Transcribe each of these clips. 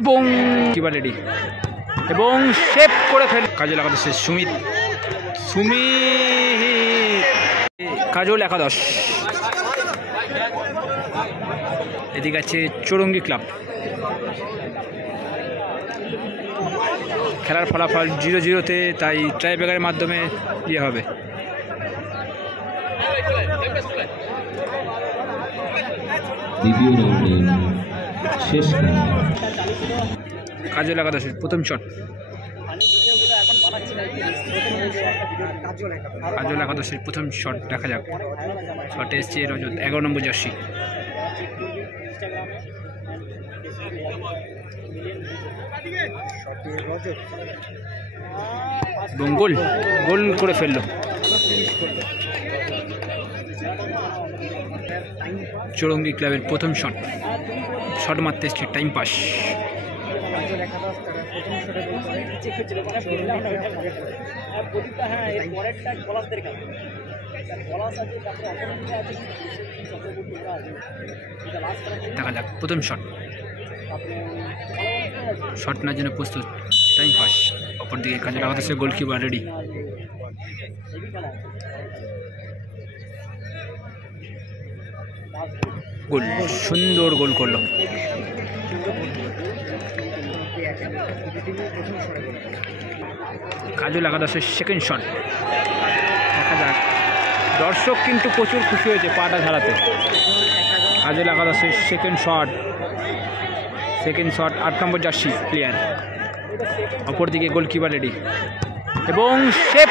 এবং keeper ready এবং save করে ফেল। কাজল একাদশের সুমিত কাজল একাদশ। এদিকে আছে চৌরঙ্গি ক্লাব। খেলার ফলাফল 0-0-তে, তাই ট্রাইব্রেকারের মাধ্যমে ইয়ে হবে। কাজল একাদশের প্রথম শট। কাজল একাদশের প্রথম শট দেখা যাক। শটে এসছে রজত, 11 নম্বর জার্সি। এবং গোল করে ফেললো চৌরঙ্গি ক্লাবের প্রথম শট মারতে এসছে টাইম পাস। দেখা যাক প্রথম শট নেওয়ার জন্য প্রস্তুত, টাইম পাস। অপরদিকে কাজল একাদশের গোলকিপার রেডি। গোল, সুন্দর গোল করলো। কাজল একাদশের সেকেন্ড শট দেখা যাক। দর্শক কিন্তু প্রচুর খুশি হয়েছে পাটা ঝাড়াতে। কাজল একাদশের সেকেন্ড শট 8 নম্বর জার্সি প্লেয়ার। অপরদিকে গোলকিপার রেডি এবং সেভ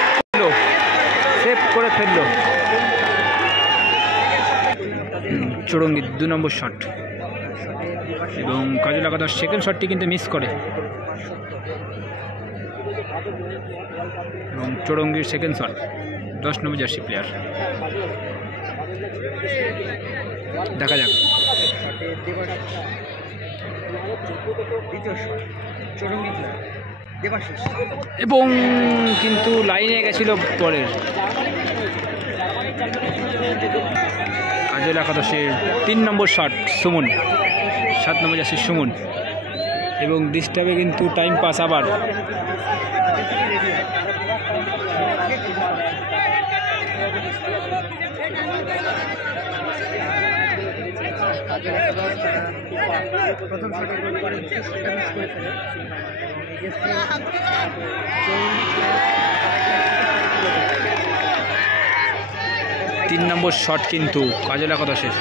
করে ফেললো চৌরঙ্গি 2 নম্বর শট। এবং কাজল একাদশ সেকেন্ড শটটি কিন্তু মিস করে। এবং চৌরঙ্গির সেকেন্ড শট 10 নম্বর জার্সি প্লেয়ার। দেখা যাক এবং কিন্তু লাইনে গেছিল পরের। কাজল একাদশের 3 নম্বর শট সুমন, 7 নম্বর জার্সি সুমন। এবং ডিস্টার্বে কিন্তু টাইম পাস আবার। তিন নম্বর শট কিন্তু কাজল একাদশের।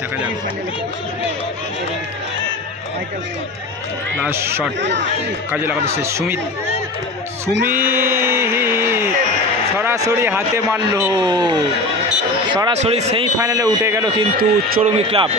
দেখা যাক লাস্ট শট কাজল একাদশের সুমিত সরাসরি হাতে মারলো, সরাসরি সেমিফাইনালে উঠে গেল কিন্তু চৌরঙ্গি ক্লাব।